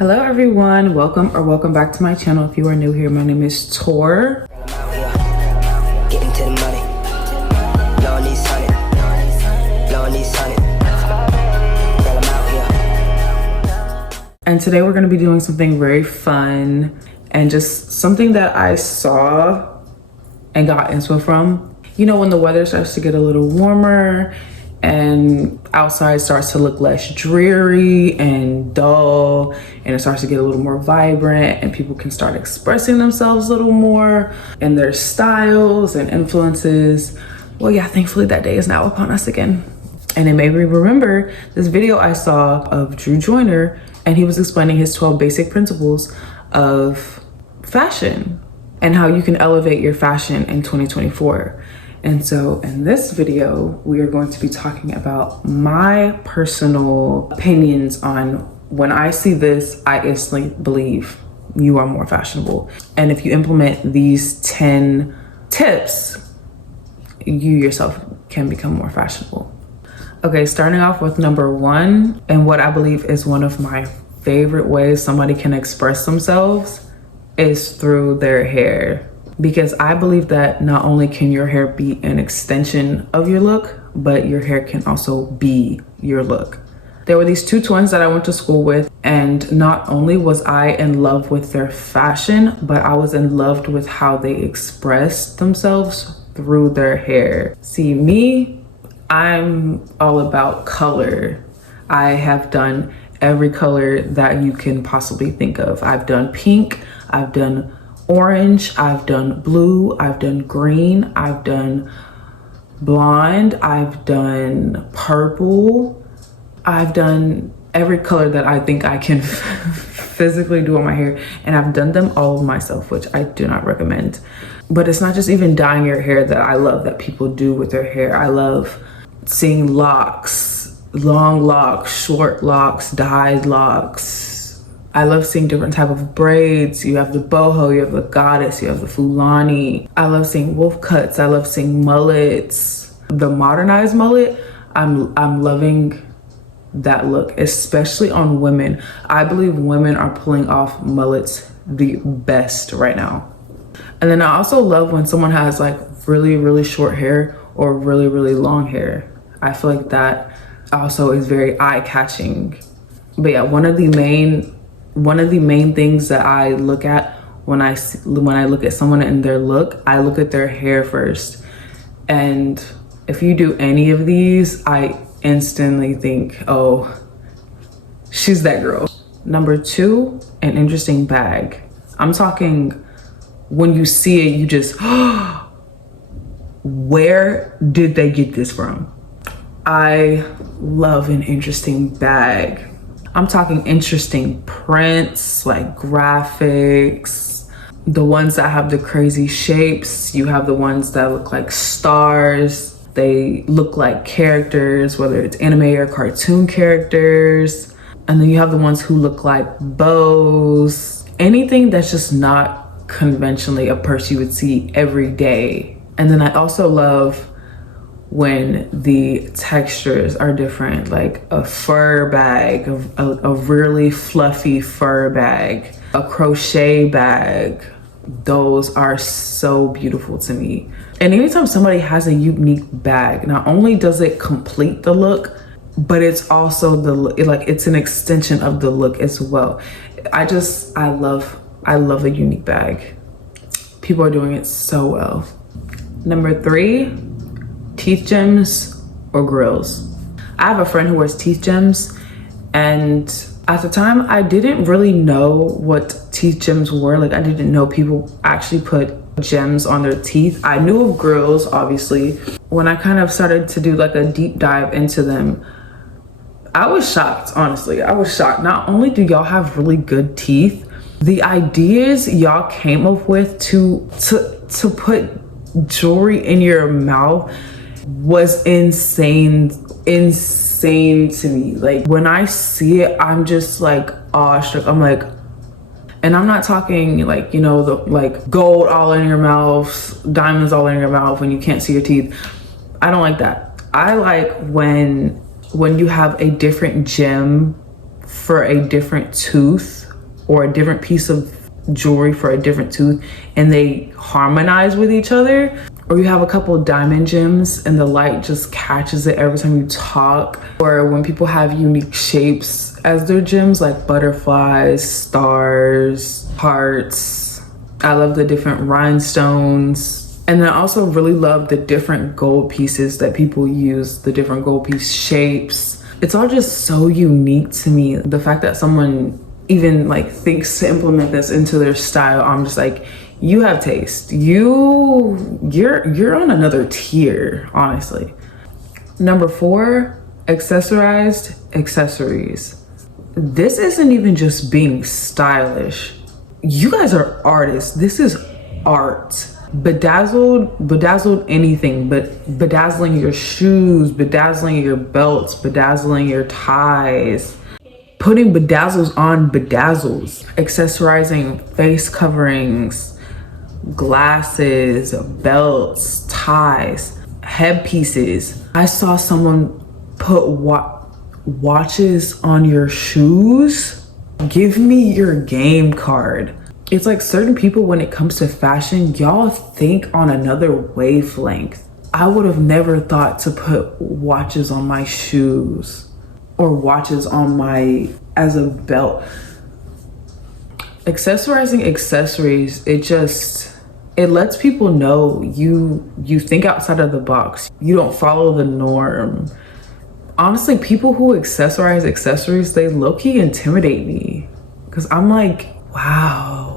Hello everyone, welcome back to my channel. If you are new here, my name is Tor. And today we're going to be doing something very fun and just something that I saw and got inspo from. You know, when the weather starts to get a little warmer and outside starts to look less dreary and dull, and it starts to get a little more vibrant and people can start expressing themselves a little more and their styles and influences. Well, yeah, thankfully that day is now upon us again. And it made me remember this video I saw of Drew Joyner, and he was explaining his 12 basic principles of fashion and how you can elevate your fashion in 2024. And so in this video, we are going to be talking about my personal opinions on when I see this, I instantly believe you are more fashionable. And if you implement these 10 tips, you yourself can become more fashionable. Okay, starting off with number 1, and what I believe is one of my favorite ways somebody can express themselves is through their hair. Because I believe that not only can your hair be an extension of your look, but your hair can also be your look. There were these 2 twins that I went to school with, and not only was I in love with their fashion, but I was in love with how they expressed themselves through their hair. See, me, I'm all about color. I have done every color that you can possibly think of. I've done pink, I've done orange, I've done blue, I've done green, I've done blonde, I've done purple. I've done every color that I think I can physically do on my hair, and I've done them all myself, which I do not recommend. But it's not just even dyeing your hair that I love that people do with their hair. I love seeing locks, long locks, short locks, dyed locks. I love seeing different type of braids. You have the boho, you have the goddess, you have the fulani. I love seeing wolf cuts. I love seeing mullets. The modernized mullet, I'm loving that look, especially on women. I believe women are pulling off mullets the best right now. And then I also love when someone has like really, really short hair or really, really long hair. I feel like that also is very eye-catching. But yeah, one of the main things that I look at when I look at someone and their look, I look at their hair first. And if you do any of these, I instantly think, oh, she's that girl. Number 2, an interesting bag. I'm talking when you see it, you just, where did they get this from? I love an interesting bag. I'm talking interesting prints, like graphics, the ones that have the crazy shapes. You have the ones that look like stars. They look like characters, whether it's anime or cartoon characters. And then you have the ones who look like bows. Anything that's just not conventionally a purse you would see every day. And then I also love when the textures are different, like a fur bag, a really fluffy fur bag, a crochet bag. Those are so beautiful to me. And anytime somebody has a unique bag, not only does it complete the look, but it's also it's an extension of the look as well. I love a unique bag. People are doing it so well. Number 3, teeth gems or grillz. I have a friend who wears teeth gems, and at the time I didn't really know what teeth gems were. Like, I didn't know people actually put gems on their teeth. I knew of grillz, obviously. When I kind of started to do like a deep dive into them, I was shocked, honestly. I was shocked. Not only do y'all have really good teeth, the ideas y'all came up with to put jewelry in your mouth was insane to me. Like, when I see it, I'm just like awestruck. I'm like, and I'm not talking like, you know, the like gold all in your mouth, diamonds all in your mouth when you can't see your teeth. I don't like that. I like when you have a different gem for a different tooth or a different piece of jewelry for a different tooth and they harmonize with each other, or you have a couple of diamond gems and the light just catches it every time you talk, or when people have unique shapes as their gems, like butterflies, stars, hearts. I love the different rhinestones. And then I also really love the different gold pieces that people use, the different gold piece shapes. It's all just so unique to me. The fact that someone even like thinks to implement this into their style, I'm just like, you have taste. You're on another tier, honestly. Number 4, accessorized accessories. This isn't even just being stylish. You guys are artists. This is art. Bedazzled anything, but bedazzling your shoes, bedazzling your belts, bedazzling your ties, putting bedazzles on bedazzles, accessorizing face coverings, glasses, belts, ties, headpieces. I saw someone put watches on your shoes. Give me your game card. It's like certain people, when it comes to fashion, y'all think on another wavelength. I would have never thought to put watches on my shoes or watches on as a belt. Accessorizing accessories, it lets people know you think outside of the box. You don't follow the norm. Honestly, people who accessorize accessories, they low-key intimidate me, because I'm like, wow,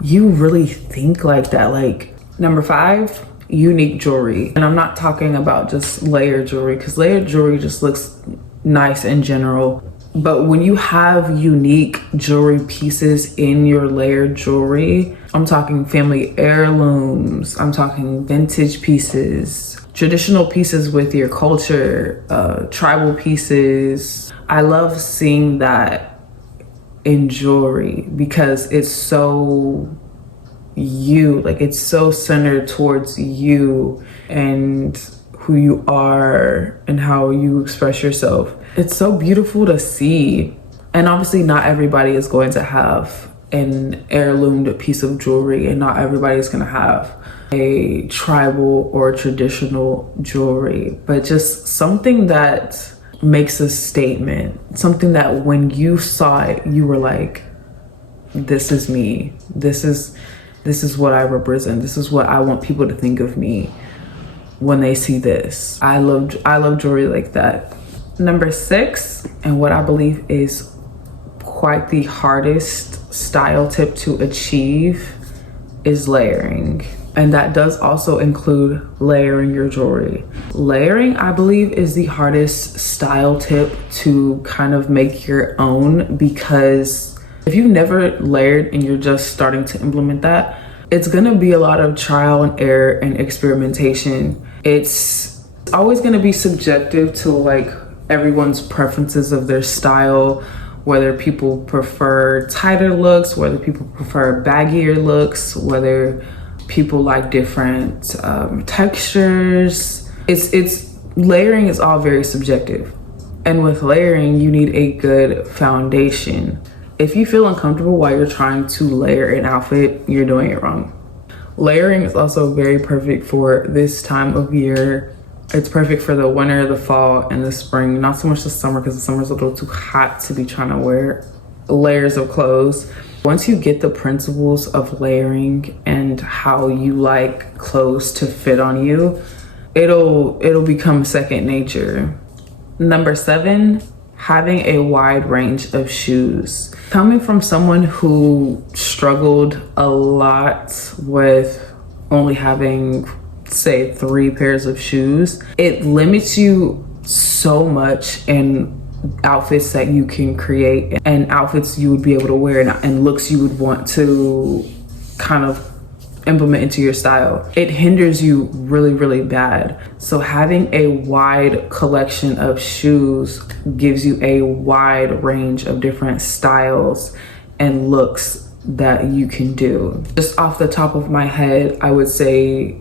you really think like that. Like, number 5, unique jewelry. And I'm not talking about just layered jewelry, because layered jewelry just looks nice in general. But when you have unique jewelry pieces in your layered jewelry, I'm talking family heirlooms, I'm talking vintage pieces, traditional pieces with your culture, tribal pieces. I love seeing that in jewelry because it's so you, like it's so centered towards you and who you are and how you express yourself. It's so beautiful to see. And obviously not everybody is going to have an heirloomed piece of jewelry, and not everybody is going to have a tribal or traditional jewelry, but just something that makes a statement, something that when you saw it, you were like, this is me. This is what I represent. This is what I want people to think of me when they see this. I love jewelry like that. Number 6, and what I believe is quite the hardest style tip to achieve, is layering. And that does also include layering your jewelry. Layering, I believe, is the hardest style tip to kind of make your own, because if you've never layered and you're just starting to implement that, it's gonna be a lot of trial and error and experimentation. It's always gonna be subjective to like everyone's preferences of their style, whether people prefer tighter looks, whether people prefer baggier looks, whether people like different textures. It's layering is all very subjective. And with layering, you need a good foundation. If you feel uncomfortable while you're trying to layer an outfit, you're doing it wrong. Layering is also very perfect for this time of year. It's perfect for the winter, the fall, and the spring. Not so much the summer, because the summer's a little too hot to be trying to wear layers of clothes. Once you get the principles of layering and how you like clothes to fit on you, it'll become second nature. Number 7, having a wide range of shoes. Coming from someone who struggled a lot with only having, say, 3 pairs of shoes, it limits you so much in outfits that you can create and outfits you would be able to wear and looks you would want to kind of implement into your style. It hinders you really, really bad. So having a wide collection of shoes gives you a wide range of different styles and looks that you can do. Just off the top of my head, I would say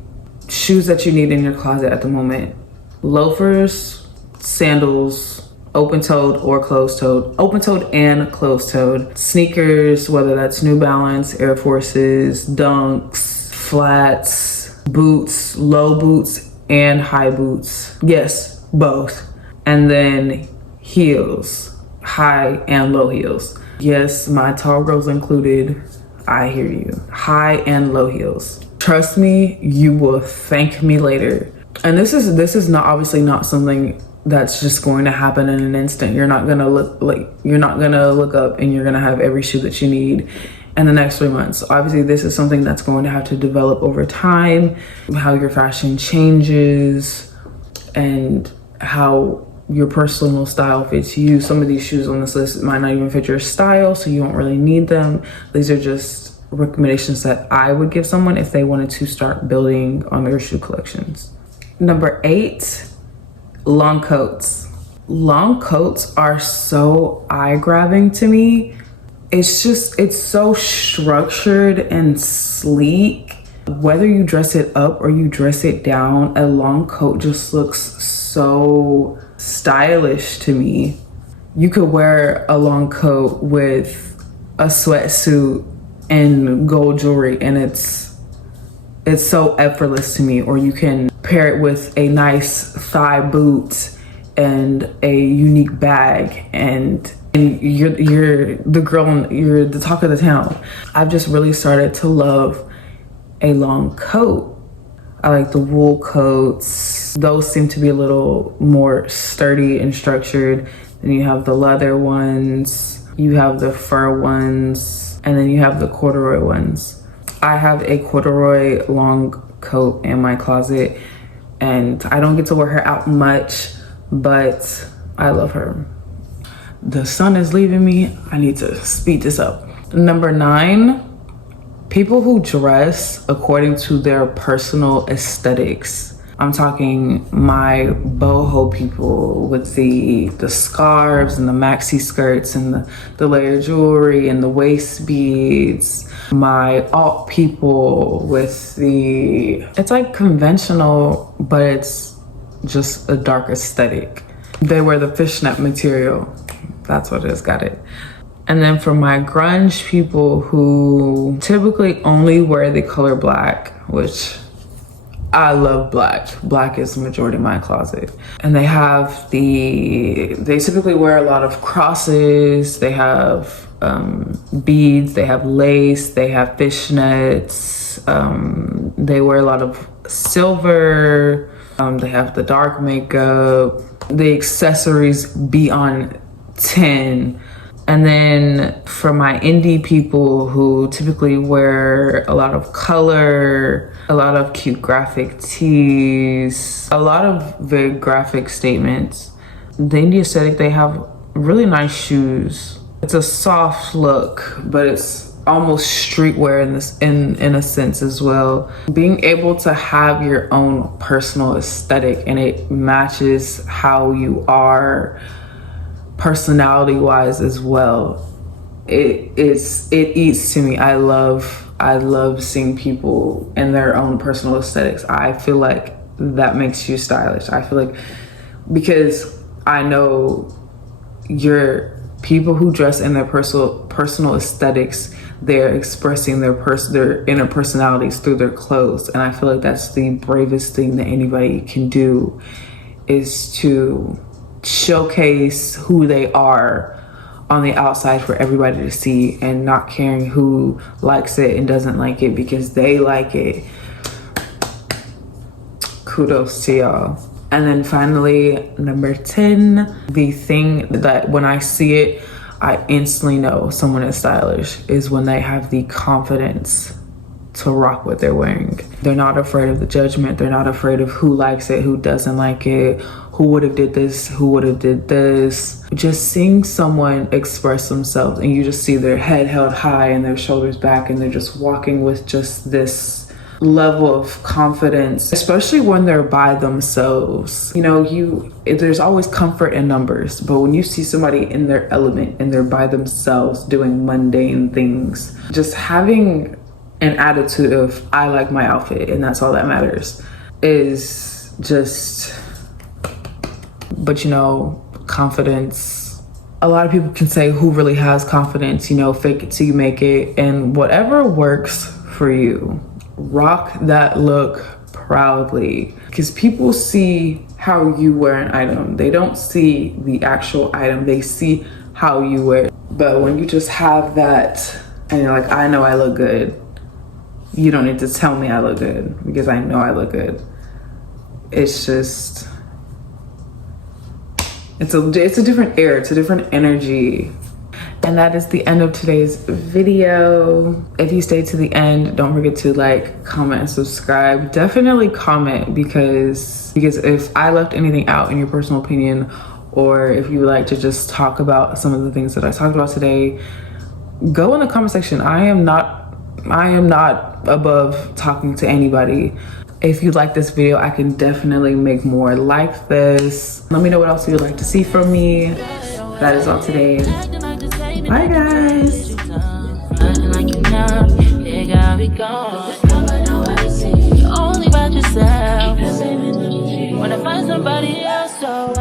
shoes that you need in your closet at the moment: loafers, sandals, open-toed or closed-toed, open-toed and closed-toed. Sneakers, whether that's New Balance, Air Forces, Dunks, flats, boots, low boots and high boots. Yes, both. And then heels, high and low heels. Yes, my tall girls included. I hear you. High and low heels. Trust me, you will thank me later. And this is not obviously not something that's just going to happen in an instant. You're not gonna look up and you're gonna have every shoe that you need in the next 3 months. Obviously, this is something that's going to have to develop over time, how your fashion changes and how your personal style fits you. Some of these shoes on this list might not even fit your style, so you don't really need them. These are just recommendations that I would give someone if they wanted to start building on their shoe collections. Number 8, long coats. Long coats are so eye-grabbing to me. It's so structured and sleek. Whether you dress it up or you dress it down, a long coat just looks so stylish to me. You could wear a long coat with a sweatsuit and gold jewelry and it's so effortless to me. Or you can pair it with a nice thigh boot and a unique bag and you're the girl, you're the talk of the town. I've just really started to love a long coat. I like the wool coats. Those seem to be a little more sturdy and structured. Then you have the leather ones, you have the fur ones, and then you have the corduroy ones. I have a corduroy long coat in my closet and I don't get to wear her out much, but I love her. The sun is leaving me. I need to speed this up. Number 9, people who dress according to their personal aesthetics. I'm talking my boho people with the scarves and the maxi skirts and the layered jewelry and the waist beads. My alt people with it's like conventional, but it's just a dark aesthetic. They wear the fishnet material. That's what it is, got it. And then for my grunge people who typically only wear the color black, which I love black. Black is the majority of my closet. And they typically wear a lot of crosses. They have beads, they have lace, they have fishnets. They wear a lot of silver. They have the dark makeup. The accessories be on 10. And then for my indie people who typically wear a lot of color, a lot of cute graphic tees, a lot of very graphic statements, the indie aesthetic, they have really nice shoes. It's a soft look, but it's almost streetwear in a sense as well. Being able to have your own personal aesthetic and it matches how you are personality wise as well. It eats to me. I love seeing people in their own personal aesthetics. I feel like that makes you stylish. I feel like, because I know your people who dress in their personal aesthetics, they're expressing their inner personalities through their clothes. And I feel like that's the bravest thing that anybody can do, is to showcase who they are on the outside for everybody to see, and not caring who likes it and doesn't like it, because they like it. Kudos to y'all. And then finally, number 10, the thing that when I see it, I instantly know someone is stylish, is when they have the confidence to rock what they're wearing. They're not afraid of the judgment. They're not afraid of who likes it, who doesn't like it, who would have did this, who would have did this. Just seeing someone express themselves and you just see their head held high and their shoulders back and they're just walking with just this level of confidence, especially when they're by themselves. You know, there's always comfort in numbers, but when you see somebody in their element and they're by themselves doing mundane things, just having an attitude of, I like my outfit and that's all that matters, is just, but you know, confidence. A lot of people can say who really has confidence, you know, fake it till you make it, and whatever works for you. Rock that look proudly, because people see how you wear an item. They don't see the actual item, they see how you wear it. But when you just have that and you're like, I know I look good, you don't need to tell me I look good because I know I look good. It's just, it's a different air, it's a different energy. And that is the end of today's video. If you stayed to the end, don't forget to like, comment, and subscribe. Definitely comment, because if I left anything out in your personal opinion, or if you would like to just talk about some of the things that I talked about today, go in the comment section. I am not above talking to anybody. If you like this video, I can definitely make more like this. Let me know what else you'd like to see from me. That is all today. Bye guys. Only about yourself. Wanna find somebody else, so